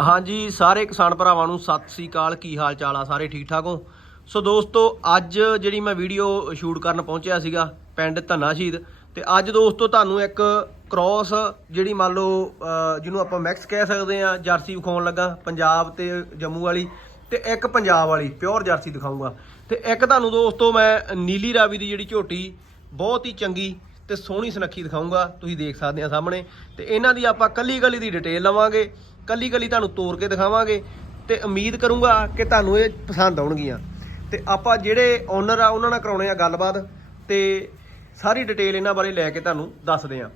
ਹਾਂਜੀ, ਸਾਰੇ ਕਿਸਾਨ ਭਰਾਵਾਂ ਨੂੰ ਸਤਿ ਸ੍ਰੀ ਅਕਾਲ। ਕੀ ਹਾਲ ਚਾਲ ਆ? ਸਾਰੇ ਠੀਕ ਠਾਕ ਹੋ? ਸੋ ਦੋਸਤੋ, ਅੱਜ ਜਿਹੜੀ ਮੈਂ ਵੀਡੀਓ ਸ਼ੂਟ ਕਰਨ ਪਹੁੰਚਿਆ ਸੀਗਾ, ਪਿੰਡ ਧੰਨਾ ਸ਼ਹੀਦ, ਤੇ ਅੱਜ ਦੋਸਤੋ ਤੁਹਾਨੂੰ ਇੱਕ ਕ੍ਰਾਸ ਜਿਹੜੀ ਮੰਨ ਲਓ ਜਿਹਨੂੰ ਆਪਾਂ ਮੈਕਸ ਕਹਿ ਸਕਦੇ ਆ ਜਰਸੀ ਵਿਖਾਉਣ ਲੱਗਾ, ਪੰਜਾਬ ਤੇ ਜੰਮੂ ਵਾਲੀ, ਤੇ ਇੱਕ ਪੰਜਾਬ ਵਾਲੀ ਪਿਓਰ ਜਰਸੀ ਦਿਖਾਊਂਗਾ। ਤੇ ਇੱਕ ਤੁਹਾਨੂੰ ਦੋਸਤੋ ਮੈਂ ਨੀਲੀ ਰਾਵੀ ਦੀ ਜਿਹੜੀ ਝੋਟੀ, ਬਹੁਤ ਹੀ ਚੰਗੀ ਤੇ ਸੋਹਣੀ ਸੁਨੱਖੀ ਦਿਖਾਊਂਗਾ, ਤੁਸੀਂ ਦੇਖ ਸਕਦੇ ਆ ਸਾਹਮਣੇ। ਤੇ ਇਹਨਾਂ ਦੀ ਆਪਾਂ ਕੱਲੀ ਕੱਲੀ ਦੀ ਡਿਟੇਲ ਲਵਾਂਗੇ। ਕੱਲੀ ਕੱਲੀ ਤੁਹਾਨੂੰ ਤੋੜ ਕੇ ਦਿਖਾਵਾਂਗੇ ਤੇ ਉਮੀਦ ਕਰੂੰਗਾ ਕਿ ਤੁਹਾਨੂੰ ਇਹ ਪਸੰਦ ਆਉਣਗੀਆਂ। ਤੇ ਆਪਾਂ ਜਿਹੜੇ ਓਨਰ ਆ, ਉਹਨਾਂ ਨਾਲ ਕਰਾਉਣੇ ਆ ਗੱਲਬਾਤ ਤੇ ਸਾਰੀ ਡਿਟੇਲ ਇਹਨਾਂ ਬਾਰੇ ਲੈ ਕੇ ਤੁਹਾਨੂੰ ਦੱਸਦੇ ਆ।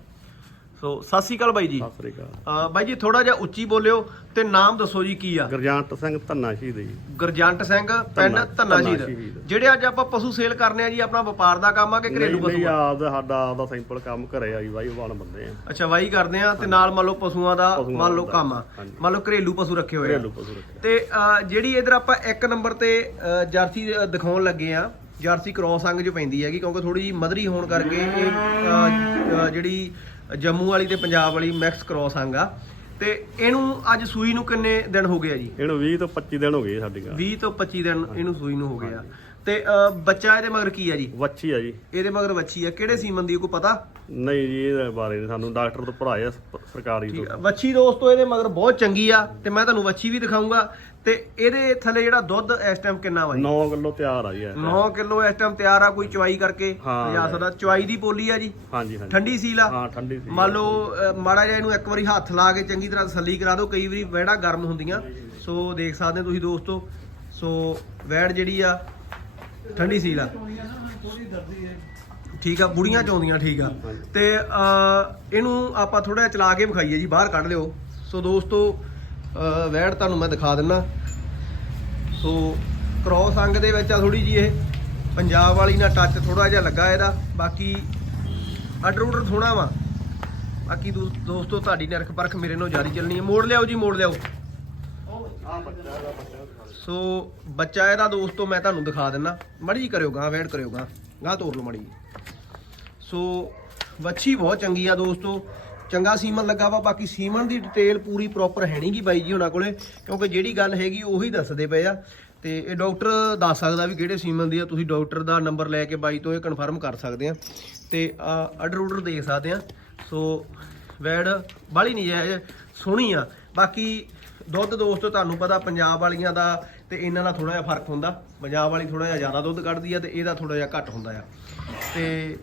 ਸੋ ਸਤਿ ਸ਼੍ਰੀ ਅਕਾਲ ਬਾਈ ਜੀ। ਸਤਿ ਸ੍ਰੀ ਅਕਾਲ। ਅਹ ਬਾਈ ਜੀ ਥੋੜਾ ਜਿਹਾ ਉੱਚੀ ਬੋਲਿਓ ਤੇ ਨਾਮ ਦੱਸੋ ਜੀ ਕੀ ਆ? ਗਰਜੰਟ ਸਿੰਘ ਧੰਨਾ ਸ਼ਹੀਦ ਜੀ। ਗੁਰਜੰਟ ਸਿੰਘ ਅੱਛਾ ਧੰਨਾ- ਧੰਨਾ ਧੰਨਾ ਸ਼ਹੀਦ। ਸ਼ਹੀਦ। ਜਿਹੜੇ ਅੱਜ ਆਪਾਂ ਪਸ਼ੂ ਸੇਲ ਕਰਨੇ ਆ ਜੀ ਆਪਣਾ ਵਪਾਰ ਦਾ ਕੰਮ ਆ ਕਿ ਘਰੇਲੂ ਨਹੀਂ ਪਸ਼ੂ ਆ ਆਪਦਾ ਸਾਡਾ ਆਪਦਾ ਸਿੰਪਲ ਕੰਮ ਘਰੇ ਆ ਜੀ ਬਾਈ ਬਣ ਬੰਦੇ ਆ। ਅੱਛਾ ਵਾਈ ਕਰਦੇ ਆ ਤੇ ਨਾਲ ਮੰਨ ਲਓ ਪਸ਼ੂਆਂ ਦਾ ਪਸ਼ੂਆਂ ਮੰਨ ਲਓ ਦਾ, ਕੰਮ ਆ। ਹਾਂਜੀ। ਮੰਨ ਲਓ ਘਰੇਲੂ ਪਸ਼ੂ ਰੱਖੇ ਹੋਏ ਆ। ਘਰੇਲੂ ਪਸ਼ੂ ਰੱਖੇ ਤੇ ਅਹ, ਜਿਹੜੀ ਇਧਰ ਆਪਾਂ ਇੱਕ ਨੰਬਰ ਤੇ ਅਹ, ਜਰਸੀ ਅਹ, ਦਿਖਾਉਣ ਲੱਗੇ ਆ ਜਰਸੀ ਕ੍ਰੋਸ ਅੰਗ ਚ ਪੈਂਦੀ ਹੈਗੀ ਕਿਉਂਕਿ ਥੋੜੀ ਜੀ ਮਧਰੀ ਹੋਣ ਕਰਕੇ ਇਹ ਅਹ, ਅਹ, ਜਿਹੜੀ ਜੰਮੂ ਵਾਲੀ ਤੇ ਪੰਜਾਬ ਵਾਲੀ ਮਿਕਸ ਕ੍ਰੋਸ ਅੰਗ ਆ ਤੇ ਇਹਨੂੰ ਅੱਜ ਸੂਈ ਨੂੰ ਕਿੰਨੇ ਦਿਨ ਹੋ ਗਏ ਆ ਜੀ? ਇਹਨੂੰ 20 ਤੋਂ 25 ਦਿਨ ਹੋ ਗਏ ਸਾਡੀ ਗੱਲ 20 ਤੋਂ 25 ਦਿਨ ਇਹਨੂੰ ਸੂਈ ਨੂੰ ਹੋ ਗਏ ਆ। ਤੇ ਬੱਚਾ ਇਹਦੇ ਮਗਰ ਕੀ ਆ ਜੀ? ਵੱਛੀ ਆ ਜੀ। ਇਹਦੇ ਮਗਰ ਬੱਚੀ ਆ। ਕਿਹੜੇ ਸੀਮਨ ਦੀ ਕੋਈ ਪਤਾ? ਨਹੀਂ ਜੀ ਇਹਦੇ ਬਾਰੇ ਨੀ ਸਾਨੂੰ ਡਾਕਟਰ ਤੋਂ ਭਰਾਇਆ ਸਰਕਾਰੀ ਠੀਕ ਤੋਂ ਆ। ਵੱਛੀ ਦੋਸਤੋ ਇਹਦੇ ਮਗਰ ਬਹੁਤ ਚੰਗੀ ਆ ਤੇ ਮੈਂ ਤੁਹਾਨੂੰ ਵੱਛੀ ਵੀ ਦਿਖਾਉਂਗਾ ਤੇ ਇਹਦੇ ਥੱਲੇ ਜਿਹੜਾ ਦੁੱਧ ਇਸ ਟਾਈਮ ਕਿੰਨਾ ਵਾ ਜੀ? 9 ਕਿਲੋ ਤਿਆਰ ਆ ਜੀ ਇਹ। 9 ਕਿਲੋ ਇਸ ਟਾਈਮ ਤਿਆਰ ਆ ਕੋਈ ਚਵਾਈ ਕਰਕੇ ਹਾਂ। ਜਾ ਸਕਦਾ। ਚਵਾਈ ਦੀ ਪੋਲੀ ਆ ਜੀ। ਹਾਂਜੀ ਹਾਂਜੀ। ਠੰਡੀ ਸੀਲ ਆ। ਹਾਂ ਠੰਡੀ ਸੀ ਮੰਨ ਲਓ ਅ, ਮਾੜਾ ਜਿਹਾ ਇਹਨੂੰ ਇੱਕ ਵਾਰੀ ਹੱਥ ਲਾ ਕੇ ਚੰਗੀ ਤਰ੍ਹਾਂ ਤਸੱਲੀ ਕਰਾ ਦਿਓ ਕਈ ਵਾਰੀ ਵਹਿੜਾ ਗਰਮ ਹੁੰਦੀਆਂ। ਸੋ ਦੇਖ ਸਕਦੇ ਹੋ ਤੁਸੀਂ ਦੋਸਤੋ। ਸੋ ਵੈੜ ਜਿਹੜੀ ਆ ਠੰਡੀ ਸੀਲ ਆ। ਠੀਕ ਆ ਬੁੜੀਆਂ ਚਾਉਂਦੀਆਂ ਠੀਕ ਆ। ਤੇ ਅ, ਇਹਨੂੰ ਆਪਾਂ ਥੋੜਾ ਜਿਹਾ ਚਲਾ ਕੇ ਵਿਖਾਈਏ ਜੀ ਬਾਹਰ ਕੱਢ ਲਿਓ। ਸੋ ਦੋਸਤੋ ਅ, ਵੈੜ ਤੁਹਾਨੂੰ ਮੈਂ ਦਿਖਾ ਦਿੰਨਾ। ਸੋ ਕ੍ਰੋਸ ਅੰਗ ਦੇ ਵਿੱਚ ਆ ਥੋੜੀ ਜੀ ਇਹ। ਪੰਜਾਬ ਵਾਲੀ ਨਾਲ ਟੱਚ ਥੋੜਾ ਜਿਹਾ ਲੱਗਾ ਇਹਦਾ। ਬਾਕੀ ਆਰਡਰ ਆਰਡਰ ਥੋੜਾ ਵਾ। ਬਾਕੀ ਦੋ- ਦੋਸਤੋ ਤੁਹਾਡੀ ਨਿਰਖ ਪਰਖ ਮੇਰੇ ਨਾਲ ਜਾਰੀ ਚੱਲਣੀ ਹੈ। ਮੋੜ ਲਿਆਓ ਜੀ ਮੋੜ ਲਿਆਓ। ਸੋ ਬੱਚਾ ਇਹਦਾ ਦੋਸਤੋ ਮੈਂ ਤੁਹਾਨੂੰ ਦਿਖਾ ਦਿੰਨਾ। ਮੜੀ ਜੀ ਕਰਿਓ ਗਾਂ ਵੈਡ ਕਰਿਓ ਗਾਂ ਗਾਂ ਤੋੜ ਲਓ ਮੜੀ ਸੋ, ਵੱਛੀ ਬਹੁਤ ਚੰਗੀ ਆ ਦੋਸਤੋ। ਚੰਗਾ ਸੀਮਨ ਲੱਗਾ ਵਾ, ਬਾਕੀ ਸੀਮਨ ਦੀ ਡਿਟੇਲ ਪੂਰੀ ਪ੍ਰੋਪਰ ਹੈ ਨਹੀਂਗੀ ਬਾਈ ਜੀ ਉਹਨਾਂ ਕੋਲੇ, ਕਿਉਂਕਿ ਜਿਹੜੀ ਗੱਲ ਹੈਗੀ ਉਹੀ ਦੱਸਦੇ ਪਏ ਆ। ਤੇ ਇਹ ਡਾਕਟਰ ਦੱਸ ਸਕਦਾ ਵੀ ਕਿਹੜੇ ਸੀਮਨ ਦੀ ਆ, ਤੁਸੀਂ ਡਾਕਟਰ ਦਾ ਨੰਬਰ ਲੈ ਕੇ ਬਾਈ ਤੋਂ ਇਹ ਕਨਫਰਮ ਕਰ ਸਕਦੇ ਆ। ਤੇ ਆਰਡਰ ਆਰਡਰ ਦੇਖ ਸਕਦੇ ਆ। ਸੋ ਵੈਡ ਬਾਲੀ ਨਹੀਂ ਜਾਇਜ਼ ਸੋਹਣੀ ਆ। ਬਾਕੀ ਦੁੱਧ ਦੋਸਤੋ, ਤੁਹਾਨੂੰ ਪਤਾ ਪੰਜਾਬ ਵਾਲੀਆਂ ਦਾ ਤੇ ਇਹਨਾਂ ਦਾ ਥੋੜਾ ਜਿਹਾ ਫ਼ਰਕ ਹੁੰਦਾ। ਪੰਜਾਬ ਵਾਲੀ ਥੋੜਾ ਜਿਹਾ ਜ਼ਿਆਦਾ ਦੁੱਧ ਕੱਢਦੀ ਆ ਤੇ ਇਹਦਾ ਥੋੜਾ ਜਿਹਾ ਘੱਟ ਹੁੰਦਾ ਆ। ਤੇ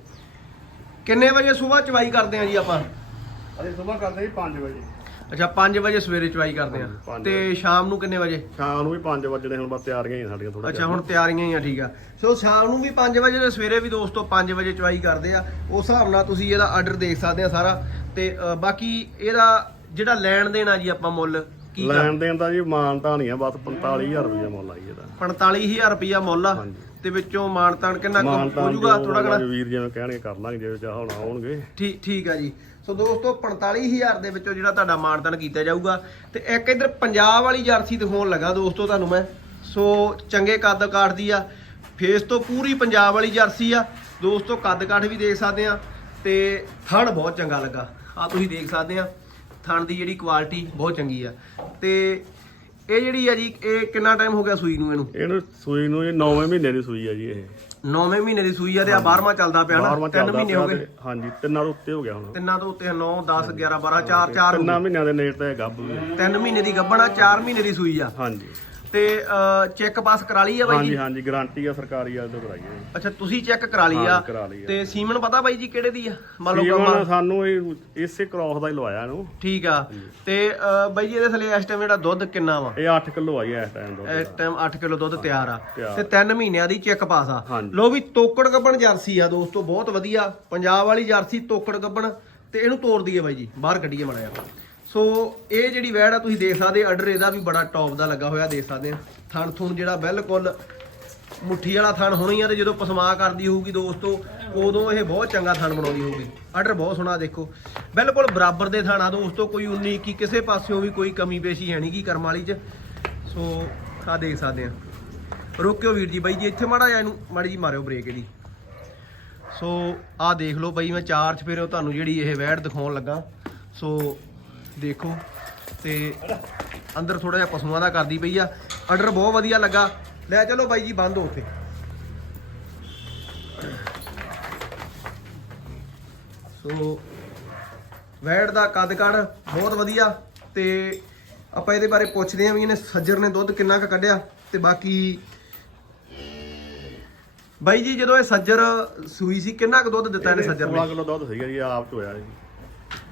ਕਿੰਨੇ ਵਜੇ ਸਵੇਰ ਚਵਾਈ ਕਰਦੇ ਆ ਜੀ ਆਪਾਂ? ਅਸੀਂ ਸਵੇਰ ਕਰਦੇ ਜੀ 5 ਵਜੇ। ਅੱਛਾ 5 ਵਜੇ ਸਵੇਰੇ ਚਵਾਈ ਕਰਦੇ ਆ। ਤੇ ਸ਼ਾਮ ਨੂੰ ਕਿੰਨੇ ਵਜੇ? ਸ਼ਾਮ ਨੂੰ ਵੀ 5 ਵਜੇ ਹੁਣ ਬਸ ਤਿਆਰੀਆਂ ਹੀ ਸਾਡੀਆਂ ਥੋੜਾ ਅੱਛਾ ਹੁਣ ਤਿਆਰੀਆਂ ਹੀ ਆ ਠੀਕ ਆ। ਸੋ ਸ਼ਾਮ ਨੂੰ ਵੀ 5 ਵਜੇ ਤੇ ਸਵੇਰੇ ਵੀ ਦੋਸਤੋ 5 ਵਜੇ ਚਵਾਈ ਕਰਦੇ ਆ। ਉਸ ਹਿਸਾਬ ਨਾਲ ਤੁਸੀਂ ਇਹਦਾ ਆਰਡਰ ਦੇਖ ਸਕਦੇ ਆ ਸਾਰਾ। ਤੇ ਬਾਕੀ ਇਹਦਾ ਜਿਹੜਾ ਲੈਣ ਦੇਣ ਆ ਜੀ ਆਪਾਂ ਮੁੱਲ ਕੀ ਲੈਣ ਦੇਣ ਦਾ ਜੀ ਮਾਨਤਾ ਨਹੀਂ ਆ ਬਸ 45000 ਰੁਪਏ ਮੁੱਲ ਆਈ ਇਹਦਾ। 45000 ਰੁਪਿਆ ਮੁੱਲ ਆ। ਤੇ ਵਿੱਚੋਂ ਮਾਨਤਾਨ ਕਿੰਨਾ ਕੁ ਹੋ ਜਾਊਗਾ ਥੋੜਾ ਘਣਾ? ਵੀਰ ਜਿਵੇਂ ਕਹਿਣਗੇ ਕਰ ਲਾਂਗੇ ਜੇ ਚਾਹ ਹੁਣ ਆਉਣਗੇ ਠੀਕ ਠੀਕ ਆ ਜੀ। ਸੋ ਦੋਸਤੋ 45000 ਦੇ ਵਿੱਚੋਂ ਜਿਹੜਾ ਤੁਹਾਡਾ ਮਾਨਤਾਨ ਕੀਤਾ ਜਾਊਗਾ। ਤੇ ਇੱਕ ਇਧਰ ਪੰਜਾਬ ਵਾਲੀ ਜਰਸੀ ਦਿਖਾਉਣ ਲੱਗਾ ਦੋਸਤੋ ਤੁਹਾਨੂੰ ਮੈਂ। ਸੋ ਚੰਗੇ ਕੱਦ ਕਾਠ ਦੀ ਆ। ਫੇਸ ਤੋਂ ਪੂਰੀ ਪੰਜਾਬ ਵਾਲੀ ਜਰਸੀ ਆ। ਦੋਸਤੋ ਕੱਦ ਕਾਠ ਵੀ ਦੇਖ ਸਕਦੇ ਆ। ਤੇ ਥਣ ਬਹੁਤ ਚੰਗਾ ਲੱਗਾ। ਆ ਤੁਸੀਂ ਦੇਖ ਸਕਦੇ ਆ। ਥਣ ਦੀ ਜਿਹੜੀ ਕੁਆਲਿਟੀ ਬਹੁਤ ਚੰਗੀ ਆ। ਤੇ ਇਹ ਜਿਹੜੀ ਆ ਜੀ ਇਹ ਕਿੰਨਾ ਟਾਈਮ ਹੋ ਗਿਆ ਸੂਈ ਨੂੰ ਇਹਨੂੰ? ਇਹਨੂੰ ਸੂਈ ਨੂੰ ਇਹ 9ਵੇਂ ਮਹੀਨੇ ਦੀ ਸੂਈ ਆ ਜੀ ਇਹ। 9ਵੇਂ ਮਹੀਨੇ ਦੀ ਸੂਈ ਆ ਤੇ ਆ 12ਵਾਂ ਚੱਲਦਾ ਪਿਆ ਨਾ? ਬਾਰਵਾਂ 3 ਚੱਲਦਾ ਮਹੀਨੇ ਹੋ ਗਏ। ਹਾਂਜੀ ਤਿੰਨਾਂ ਤੋਂ ਉੱਤੇ ਹੋ ਗਿਆ ਹੁਣ। ਤਿੰਨਾਂ ਤੋਂ ਉੱਤੇ 9 10 11 12 4 4 ਤਿੰਨਾਂ ਮਹੀਨਿਆਂ ਦੇ ਨੇੜੇ ਤੇ ਗੱਭ ਵੀ ਆ। ਤਿੰਨ ਮਹੀਨੇ ਦੀ ਗੱਭਣਾ 4 ਮਹੀਨੇ ਦੀ ਸੂਈ ਆ। ਹਾਂਜੀ। ਤੇ ਚੈੱਕ ਪਾਸ ਕਰਾ ਲਈ ਆ ਬਾਈ ਹਾਂਜੀ ਜੀ? ਹਾਂਜੀ ਗਾਰੰਟੀ ਆ ਸਰਕਾਰੀ ਆ ਤੋਂ ਕਰਾਈ ਹੈ ਅੱਛਾ ਤੁਸੀਂ ਚੈੱਕ ਕਰਾ ਲਈ ਆ? ਹਾਂ, ਕਰਾ ਲਈ ਆ। ਤੇ ਸੀਮਨ ਪਤਾ ਬਾਈ ਜੀ ਕਿਹੜੇ ਦੀ ਆ? ਮੰਨ ਲਓ ਸੀਮਨ ਸਾਨੂੰ ਇਹ ਇਸੇ ਕ੍ਰੋਸ ਦਾ ਹੀ ਲਵਾਇਆ ਇਹਨੂੰ। ਠੀਕ ਆ। ਤੇ ਅ, ਬਾਈ ਜੀ ਇਹਦੇ ਥੱਲੇ ਇਸ ਟਾਈਮ ਜਿਹੜਾ ਦੁੱਧ ਕਿੰਨਾ ਵਾ? ਇਹ 8 ਕਿਲੋ ਆਈ ਇਸ ਟਾਈਮ ਤੋਂ ਇਸ ਟਾਈਮ 8 ਕਿਲੋ ਦੁੱਧ ਤਿਆਰ ਆ। ਤਿਆਰ। ਤੇ 3 ਮਹੀਨਿਆਂ ਦੀ ਚੈੱਕ ਪਾਸ ਆ। ਹਾਂਜੀ। ਲੋ ਵੀ ਤੋਕੜ ਗੱਬਣ ਜਰਸੀ ਆ ਦੋਸਤੋ ਬਹੁਤ ਵਧੀਆ। ਪੰਜਾਬ ਵਾਲੀ ਜਰਸੀ ਤੋਕੜ ਗੱਬਣ ਤੇ ਇਹਨੂੰ ਤੋੜ ਦਈਏ ਬਾਈ ਜੀ। ਬਾਹਰ ਕੱਢੀਏ ਮੜਿਆ ਸੋ ਇਹ ਜਿਹੜੀ ਵੈੜ ਆ, ਤੁਸੀਂ ਦੇਖ ਸਕਦੇ ਆਰਡਰ ਇਹਦਾ ਵੀ ਬੜਾ ਟੌਪ ਦਾ ਲੱਗਾ ਹੋਇਆ, ਦੇਖ ਸਕਦੇ ਆ। ਥਣ ਥੁਣ ਜਿਹੜਾ ਬਿਲਕੁਲ ਮੁੱਠੀ ਵਾਲਾ ਥਣ ਹੋਣੀ ਆ, ਤੇ ਜਦੋਂ ਪਸਮਾ ਕਰਦੀ ਹੋਊਗੀ ਦੋਸਤੋ, ਉਦੋਂ ਇਹ ਬਹੁਤ ਚੰਗਾ ਥਣ ਬਣਾਉਂਦੀ ਹੋਊਗੀ। ਆਰਡਰ ਬਹੁਤ ਸੋਹਣਾ ਦੇਖੋ। ਬਿਲਕੁਲ ਬਰਾਬਰ ਦੇ ਥਾਣਾ ਦੋਸਤੋ, ਕੋਈ 19 ਕੀ ਕਿਸੇ ਪਾਸਿਓਂ ਵੀ ਕੋਈ ਕਮੀ ਪੇਸ਼ੀ ਹੈ ਨਹੀਂ ਕੀ ਕਰਮ ਵਾਲੀ ਚ। ਸੋ ਆ ਦੇਖ ਸਕਦੇ ਆ। ਰੋਕਿਓ ਵੀਰ ਜੀ ਬਾਈ ਜੀ, ਇੱਥੇ ਮਾੜਾ ਜਿਹਾ ਇਹਨੂੰ ਮਾੜੀ ਜੀ ਮਾਰਿਓ ਬ੍ਰੇਕ ਇਹਦੀ। ਸੋ, ਆਹ ਦੇਖ ਲਓ ਬਾਈ, ਮੈਂ ਚਾਰ ਚ ਫਿਰ ਤੁਹਾਨੂੰ ਜਿਹੜੀ ਇਹ ਵੈੜ ਦਿਖਾਉਣ ਲੱਗਾ। ਸੋ ਦੇਖੋ ਤੇ ਅੰਦਰ ਥੋੜਾ ਜਿਹਾ ਪਸ਼ੂਆਂ ਦਾ ਕਰਦੀ ਪਈ ਆ। ਆਰਡਰ ਬਹੁਤ ਵਧੀਆ ਲੱਗਾ। ਲੈ ਚਲੋ ਬਾਈ ਜੀ ਬੰਦ ਹੋ ਉੱਥੇ। ਸੋ ਵੈੜ ਦਾ ਕੱਦ ਕੱਢ ਬਹੁਤ ਵਧੀਆ ਤੇ ਆਪਾਂ ਇਹਦੇ ਬਾਰੇ ਪੁੱਛਦੇ ਆਂ ਵੀ ਇਹਨੇ ਸੱਜਰ ਨੇ ਦੁੱਧ ਕਿੰਨਾ ਕੁ ਕੱਢਿਆ ਤੇ ਬਾਕੀ ਬਾਈ ਜੀ ਜਦੋਂ ਇਹ ਸੱਜਰ ਸੂਈ ਸੀ ਕਿੰਨਾ ਕੁ ਦੁੱਧ ਦਿੱਤਾ ਇਹਨੇ ਸੱਜਰ 16 ਨੇ? ਕਿਲੋ ਦੁੱਧ ਸੀਗਾ ਜੀ ਆਪ ਚੋਇਆ ਜੀ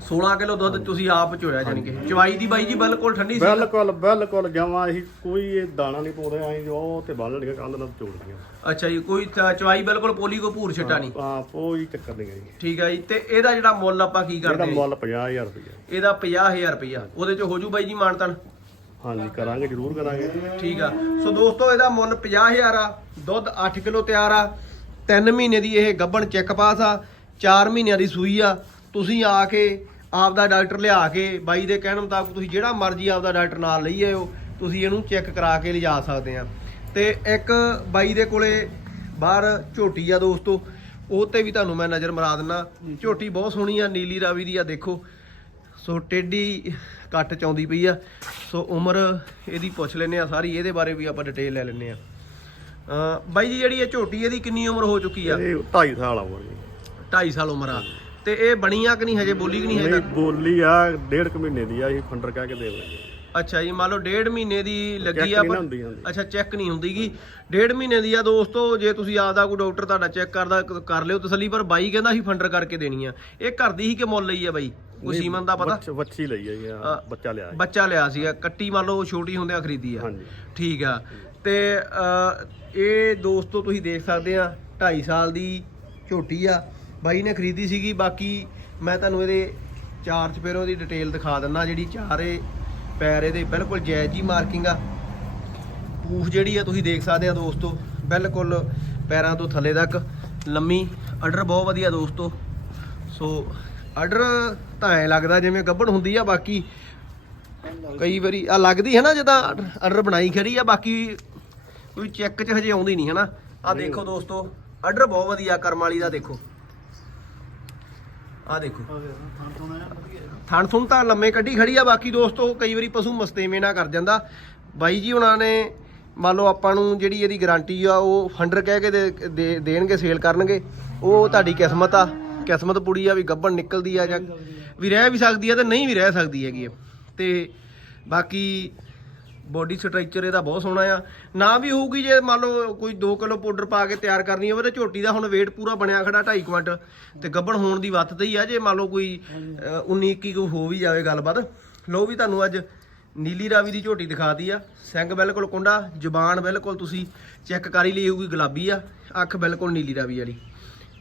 16 ਕਿਲੋ ਦੁੱਧ ਤੁਸੀਂ ਆਪ ਚੋਇਆ ਜਾਨੀ ਕਿ ਚਵਾਈ ਦੀ ਬਾਈ ਜੀ ਬਿਲਕੁਲ ਠੰਡੀ ਸੀ। ਬਿਲਕੁਲ ਬਿਲਕੁਲ ਜਮਾ ਅਸੀਂ ਕੋਈ ਇਹ ਦਾਣਾ ਨਹੀਂ ਪਾਉਂਦੇ ਆਂ ਜੋ ਤੇ ਬੰਨ ਲੜੀਆਂ ਕੰਨ ਨਾਲ ਚੋੜ ਦੀਆਂ ਅੱਛਾ ਜੀ ਕੋਈ ਤਾਂ ਚਵਾਈ ਬਿਲਕੁਲ ਪੋਲੀ ਕੋ ਭੂਰ ਛੱਟਾ ਨਹੀਂ। ਹਾਂ ਕੋਈ ਚੱਕਰ ਨਹੀਂ ਜੀ। ਠੀਕ ਹੈ ਜੀ ਤੇ ਇਹਦਾ ਜਿਹੜਾ ਮੁੱਲ ਆਪਾਂ ਕੀ ਇਹਦਾ ਕਰਦੇ ਹਾਂ? ਮੁੱਲ 50000 ਰੁਪਏ ਇਹਦਾ 50000 ਰੁਪਇਆ ਉਹਦੇ ਚ ਹੋ ਜੂ ਬਾਈ ਜੀ ਮਾਨਤਨ? ਹਾਂਜੀ ਕਰਾਂਗੇ ਜ਼ਰੂਰ ਕਰਾਂਗੇ। ਠੀਕ ਆ। ਸੋ ਦੋਸਤੋ ਇਹਦਾ ਮੁੱਲ 50000 ਆ ਦੁੱਧ 8 ਕਿਲੋ ਤਿਆਰ ਆ 3 ਮਹੀਨੇ ਦੀ ਇਹ ਗੱਬਣ ਚੈੱਕ ਪਾਸ ਆ 4 ਮਹੀਨਿਆਂ ਦੀ ਸੂਈ ਆ ਤੁਸੀਂ ਆ ਕੇ ਆਪਦਾ ਡਾਕਟਰ ਲਿਆ ਕੇ ਬਾਈ ਦੇ ਕਹਿਣ ਮੁਤਾਬਕ ਤੁਸੀਂ ਜਿਹੜਾ ਮਰਜ਼ੀ ਆਪਦਾ ਡਾਕਟਰ ਨਾਲ ਲਈ ਆਇਓ ਤੁਸੀਂ ਇਹਨੂੰ ਚੈੱਕ ਕਰਾ ਕੇ ਲਿਜਾ ਸਕਦੇ ਆ। ਤੇ ਇੱਕ ਬਾਈ ਦੇ ਕੋਲੇ ਬਾਹਰ ਝੋਟੀ ਆ ਦੋਸਤੋ ਉਹ ਤੇ ਵੀ ਤੁਹਾਨੂੰ ਮੈਂ ਨਜ਼ਰ ਮਰਾ ਦਿੰਨਾ। ਝੋਟੀ ਬਹੁਤ ਸੋਹਣੀ ਆ ਨੀਲੀ ਰਾਵੀ ਦੀ ਆ ਦੇਖੋ। ਸੋ ਟੇਢੀ ਕੱਟ ਚਾਉਂਦੀ ਪਈ ਆ। ਸੋ ਉਮਰ ਇਹਦੀ ਪੁੱਛ ਲੈਨੇ ਆ ਸਾਰੀ ਇਹਦੇ ਬਾਰੇ ਵੀ ਆਪਾਂ ਡਿਟੇਲ ਲੈ ਲੈਨੇ ਆ। ਬਾਈ ਜੀ ਜਿਹੜੀ ਇਹ ਝੋਟੀ ਇਹਦੀ ਕਿੰਨੀ ਉਮਰ ਹੋ ਚੁੱਕੀ ਆ? ਇਹ 2.5 ਸਾਲ ਆ ਉਮਰ ਜੀ 2.5 ਸਾਲ ਉਮਰ ਆ। ਤੇ ਇਹ ਬਣੀ ਆ ਕਿ ਨਹੀਂ ਹਜੇ ਬੋਲੀ ਕਿ ਨਹੀਂ ਹਜੇ ਨਹੀਂ ਤੱਕ? ਬੋਲੀ ਆ ਡੇਢ ਕੁ ਮਹੀਨੇ ਦੀ ਆ ਅਸੀਂ ਫੰਡਰ ਕਹਿ ਕੇ ਦੇਵਾਂਗੇ ਅੱਛਾ ਜੀ ਮੰਨ ਲਓ ਡੇਢ ਮਹੀਨੇ ਦੀ ਲੱਗੀ Check ਆ ਨਹੀਂ ਨਾ ਪਰ- ਹੁੰਦੀ, ਹਾਂਜੀ। ਅੱਛਾ ਚੈੱਕ ਨਹੀਂ ਹੁੰਦੀਗੀ। ਡੇਢ ਮਹੀਨੇ ਦੀ ਆ ਦੋਸਤੋ ਜੇ ਤੁਸੀਂ ਆਪਦਾ ਕੋਈ ਡਾਕਟਰ ਤੁਹਾਡਾ ਚੈੱਕ ਕਰਦਾ ਕ- ਕਰ ਲਿਓ ਤਸੱਲੀ ਪਰ ਬਾਈ ਕਹਿੰਦਾ ਸੀ ਫੰਡਰ ਕਰਕੇ ਦੇਣੀ ਆ। ਇਹ ਘਰ ਦੀ ਹੀ ਕਿ ਮੁੱਲ ਲਈ ਆ ਬਾਈ? ਕੋਈ ਸੀਮਨ ਦਾ ਪਤਾ? ਬੱਚ- ਵੱਛੀ ਲਈ ਆ ਜੀ ਬੱਚਾ ਲਿਆ ਜੀ। ਬੱਚਾ ਲਿਆ ਸੀਗਾ ਕੱਟੀ ਮੰਨ ਲਓ ਛੋਟੀ ਹੁੰਦਿਆਂ ਖਰੀਦੀ ਆ। ਹਾਂਜੀ। ਠੀਕ ਆ। ਤੇ ਅ, ਇਹ ਦੋਸਤੋ ਤੁਸੀਂ ਦੇਖ ਸਕਦੇ ਆ 2.5 ਸਾਲ ਦੀ ਝੋਟੀ ਆ। ਬਾਈ ਨੇ ਖਰੀਦੀ ਸੀਗੀ, ਬਾਕੀ ਮੈਂ ਤੁਹਾਨੂੰ ਇਹਦੇ ਚਾਰ ਚਪੇਰੋਂ ਦੀ ਡਿਟੇਲ ਦਿਖਾ ਦਿੰਦਾ, ਜਿਹੜੀ ਚਾਰੇ ਪੈਰ ਇਹਦੇ ਬਿਲਕੁਲ ਜਾਇਜ਼ ਹੀ ਮਾਰਕਿੰਗ ਆ। ਪੂਫ ਜਿਹੜੀ ਆ ਤੁਸੀਂ ਦੇਖ ਸਕਦੇ ਆ ਦੋਸਤੋ, ਬਿਲਕੁਲ ਪੈਰਾਂ ਤੋਂ ਥੱਲੇ ਤੱਕ, ਲੰਮੀ ਆਰਡਰ ਬਹੁਤ ਵਧੀਆ ਦੋਸਤੋ। ਸੋ ਆਰਡਰ ਤਾਂ ਐ ਲੱਗਦਾ ਜਿਵੇਂ ਗੱਭਣ ਹੁੰਦੀ ਆ, ਬਾਕੀ ਕਈ ਵਾਰੀ ਆ ਲੱਗਦੀ ਹੈ ਨਾ ਜਦਾਂ ਆਰਡਰ ਬਣਾਈ ਖੜੀ ਆ, ਬਾਕੀ ਕੋਈ ਚੈੱਕ 'ਚ ਹਜੇ ਆਉਂਦੀ ਨਹੀਂ, ਹੈ ਨਾ? ਆ ਦੇਖੋ ਦੋਸਤੋ ਆਰਡਰ ਬਹੁਤ ਵਧੀਆ ਕਰਮ ਵਾਲੀ ਦਾ ਦੇਖੋ। ਆ ਦੇਖੋ। ਥਣ ਥੁਣ ਤਾਂ ਲੰਮੇ ਕੱਢੀ ਖੜੀ ਆ ਬਾਕੀ ਦੋਸਤੋ ਕਈ ਵਾਰੀ ਪਸ਼ੂ ਮਸਤੇਵੇਂ ਨਾ ਕਰ ਜਾਂਦਾ। ਬਾਈ ਜੀ ਉਹਨਾਂ ਨੇ ਮੰਨ ਲਓ ਆਪਾਂ ਨੂੰ ਜਿਹੜੀ ਇਹਦੀ ਗਾਰੰਟੀ ਆ ਉਹ ਫੰਡਰ ਕਹਿ ਕੇ ਦੇ- ਦੇਣਗੇ ਸੇਲ ਕਰਨਗੇ। ਉਹ ਤੁਹਾਡੀ ਕਿਸਮਤ ਆ। ਕਿਸਮਤ ਪੁੜੀ ਆ ਵੀ ਗੱਬਣ ਨਿਕਲਦੀ ਆ ਜਾਂ ਵੀ ਰਹਿ ਵੀ ਸਕਦੀ ਆ ਤੇ ਨਹੀਂ ਵੀ ਰਹਿ ਸਕਦੀ ਹੈਗੀ। ਤੇ ਬਾਕੀ ਬੋਡੀ ਸਟਰਕਚਰ ਇਹਦਾ ਬਹੁਤ ਸੋਹਣਾ ਆ। ਨਾ ਵੀ ਹੋਊਗੀ ਜੇ ਮੰਨ ਲਓ ਕੋਈ 2 ਕਿਲੋ ਪਾਊਡਰ ਪਾ ਕੇ ਤਿਆਰ ਕਰਨੀ ਹੋਵੇ ਤੇ ਝੋਟੀ ਦਾ ਹੁਣ weight ਪੂਰਾ ਬਣਿਆ ਖੜਾ 2.5 ਕੁਇੰਟ ਤੇ ਗੱਬਣ ਹੋਣ ਦੀ ਵੱਤ ਤੇ ਹੀ ਆ ਜੇ ਮੰਨ ਲਓ ਕੋਈ 19 21 ਕੋ ਹੋ ਵੀ ਜਾਵੇ ਗੱਲਬਾਤ। ਲੋ ਵੀ ਤੁਹਾਨੂੰ ਅੱਜ ਨੀਲੀ ਰਾਵੀ ਦੀ ਝੋਟੀ ਦਿਖਾਤੀ ਆ। ਸਿੰਘ ਬਿਲਕੁਲ ਕੁੰਡਾ, ਜ਼ੁਬਾਨ ਬਿਲਕੁਲ ਤੁਸੀਂ ਚੈੱਕ ਕਰ ਹੀ ਲਈ ਹੋਊਗੀ, ਗੁਲਾਬੀ ਆ। ਅੱਖ ਬਿਲਕੁਲ ਨੀਲੀ ਰਾਵੀ ਵਾਲੀ।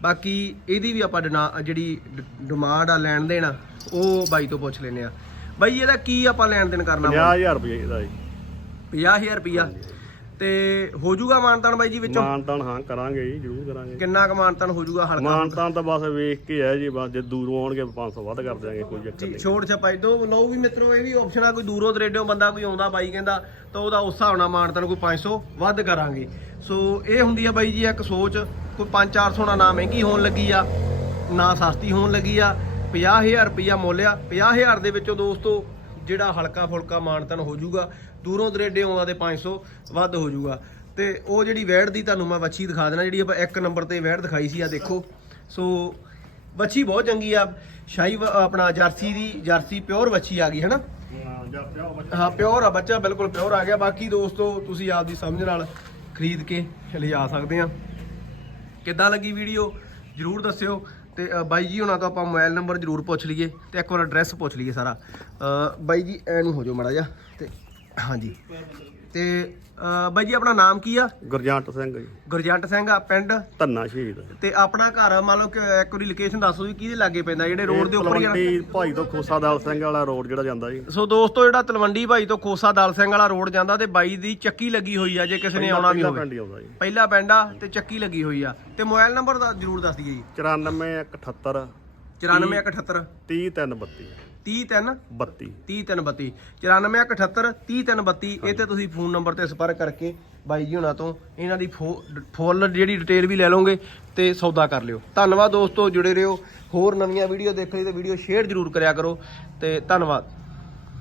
ਬਾਕੀ ਇਹਦੀ ਵੀ ਆਪਾਂ ਡਿਨਾ- ਜਿਹੜੀ ਡ- ਡਿਮਾਂਡ ਆ ਲੈਣ ਦੇਣਾ, ਉਹ ਬਾਈ ਤੋਂ ਪੁੱਛ ਲੈਨੇ ਆ। ਬਾਈ, ਇਹਦਾ ਕੀ ਆਪਾਂ ਲੈਣ ਦੇਣ ਕਰਨਾ ਵਾ? 50000 ਰੁਪਏ ਇਹਦਾ ਜੀ। 50000 ਰੁਪਿਆ ਤੇ ਹੋ ਜਾਊਗਾ ਮਾਨਤਾਨ ਬਾਈ ਜੀ ਵਿੱਚੋਂ? ਮਾਨਤਾਨ ਹਾਂ ਕਰਾਂਗੇ ਜੀ ਜ਼ਰੂਰ ਕਰਾਂਗੇ। ਕਿੰਨਾ ਕੁ ਮਾਨਤਾਨ ਹੋ ਜਾਊਗਾ ਹਲਕਾ? ਮਾਨਤਾਨ ਤਾਂ ਬਸ ਵੇਖ ਕੇ ਹੈ ਜੀ ਬਸ ਜੇ ਦੂਰੋਂ ਆਉਣਗੇ 500 ਵੱਧ ਕਰ ਦਿਆਂਗੇ ਕੋਈ ਚੱਕਰ ਨਹੀਂ। ਛੋੜ ਛਪਾਈ ਦੋ ਲਓ ਵੀ ਮਿੱਤਰੋ ਇਹ ਵੀ ਆਪਸ਼ਨ ਆ ਕੋਈ ਦੂਰੋਂ ਦਰੇਡਿਓ ਬੰਦਾ ਕੋਈ ਆਉਂਦਾ ਬਾਈ ਕਹਿੰਦਾ ਤਾਂ ਉਹਦਾ ਉਸ ਹਿਸਾਬ ਨਾਲ ਮਾਨਤਾਨ ਕੋਈ 500 ਵੱਧ ਕਰਾਂਗੇ। ਸੋ ਇਹ ਹੁੰਦੀ ਆ ਬਾਈ ਜੀ ਇੱਕ ਸੋਚ ਕੋਈ 5-400 ਨਾ ਨਾ ਮਹਿੰਗੀ ਹੋਣ ਲੱਗੀ ਆ ਨਾ ਸਸਤੀ ਹੋਣ ਲੱਗੀ ਆ 50000 ਰੁਪਿਆ ਮੁੱਲ ਆ। 50000 ਦੇ ਵਿੱਚੋਂ ਦੋਸਤੋ ਜਿਹੜਾ ਹਲਕਾ ਫੁਲਕਾ ਮਾਨਤਨ ਹੋ ਜਾਊਗਾ, ਦੂਰੋਂ ਦਰੇਡੇ ਆਉਂਦਾ ਤੇ 500 ਵੱਧ ਹੋ ਜਾਊਗਾ। ਤੇ ਉਹ ਜਿਹੜੀ ਵੈੜ ਦੀ ਤੁਹਾਨੂੰ ਮੈਂ ਵੱਛੀ ਦਿਖਾ ਦੇਣਾ ਜਿਹੜੀ ਆਪਾਂ ਇੱਕ ਨੰਬਰ ਤੇ ਵੈੜ ਦਿਖਾਈ ਸੀ, ਆ ਦੇਖੋ। ਸੋ ਵੱਛੀ ਬਹੁਤ ਚੰਗੀ ਆ। ਸ਼ਾਹੀ ਆਪਣਾ ਜਰਸੀ ਦੀ, ਜਰਸੀ ਪਿਓਰ ਵੱਛੀ ਆ ਗਈ ਹੈ ਨਾ ਹਾਂ, ਪਿਓਰ ਆ ਬੱਚਾ, ਬਿਲਕੁਲ ਪਿਓਰ ਆ ਗਿਆ। ਬਾਕੀ ਦੋਸਤੋ, ਤੁਸੀਂ ਆਪਦੀ ਸਮਝ ਨਾਲ ਖਰੀਦ ਕੇ ਲਿਜਾ ਸਕਦੇ ਆ। ਕਿੱਦਾਂ ਲੱਗੀ ਵੀਡੀਓ? ਜਰੂਰ ਦੱਸਿਓ। ਤੇ ਅ, ਬਾਈ ਜੀ ਹੁਣਾਂ ਤੋਂ ਆਪਾਂ ਮੋਬਾਈਲ ਨੰਬਰ ਜਰੂਰ ਪੁੱਛ ਲਈਏ ਤੇ ਇੱਕ ਵਾਰ ਐਡਰੈਸ ਪੁੱਛ ਲਈਏ ਸਾਰਾ। ਅ, ਬਾਈ ਜੀ ਐ ਨੂੰ ਹੋ ਜਾਓ ਮੜਾ ਜਾ ਤੇ ਹਾਂਜੀ। ਤੇ ਬਾਈ ਜੀ ਆਪਣਾ ਨਾਮ ਕੀ ਆ? ਗੁਰਜੰਟ ਸਿੰਘ ਜੀ। ਗੁਰਜੰਟ ਸਿੰਘ ਆ ਪਿੰਡ? ਧੰਨਾ ਸ਼ਹੀਦ। ਤੇ ਆਪਣਾ ਘਰ ਮੰਨ ਲਓ ਕਿ ਇੱਕ ਵਾਰੀ ਲੋਕੇਸ਼ਨ ਦੱਸੋ ਵੀ ਕਿਹਦੇ ਲਾਗੇ ਪੈਂਦਾ ਜਿਹੜੇ ਰੋਡ ਦੇ ਉੱਪਰ ਤਲਵੰਡੀ ਭਾਈ ਤੋਂ ਖੋਸਾ ਦਾਲ ਸਿੰਘ ਵਾਲਾ ਰੋਡ ਜਿਹੜਾ ਜਾਂਦਾ ਜੀ। ਸੋ ਦੋਸਤੋ ਜਿਹੜਾ ਤਲਵੰਡੀ ਭਾਈ ਤੋਂ ਖੋਸਾ ਦਲ ਸਿੰਘ ਵਾਲਾ ਰੋਡ ਜਾਂਦਾ ਤੇ ਬਾਈ ਦੀ ਚੱਕੀ ਲੱਗੀ ਹੋਈ ਆ ਜੇ ਕਿਸੇ ਨੇ ਆਉਣਾ ਵੀ ਹੋਵੇ। ਪਹਿਲਾ ਪਿੰਡ ਆ ਤੇ ਚੱਕੀ ਲੱਗੀ ਹੋਈ ਆ। ਤੇ ਮੋਬਾਈਲ ਨੰਬਰ ਦਾ ਜਰੂਰ ਦੱਸ ਦਈਏ ਜੀ। 94 94178 30332 33 32 30332 94178 33332 ਇਹ ਤੇ ਤੁਸੀਂ ਫੋਨ ਨੰਬਰ ਤੇ ਸੰਪਰਕ ਕਰਕੇ ਬਾਈ ਜੀ ਹੁਣਾਂ ਤੋਂ ਇਹਨਾਂ ਦੀ ਫੁੱਲ ਜਿਹੜੀ ਡਿਟੇਲ ਵੀ ਲੈ ਲਓਗੇ ਤੇ ਸੌਦਾ ਕਰ ਲਿਓ। ਧੰਨਵਾਦ ਦੋਸਤੋ ਜੁੜੇ ਰਹੋ। ਹੋਰ ਨਵੀਆਂ ਵੀਡੀਓ ਦੇਖਣ ਲਈ ਤੇ ਵੀਡੀਓ ਸ਼ੇਅਰ ਜਰੂਰ ਕਰਿਆ ਕਰੋ ਤੇ ਧੰਨਵਾਦ।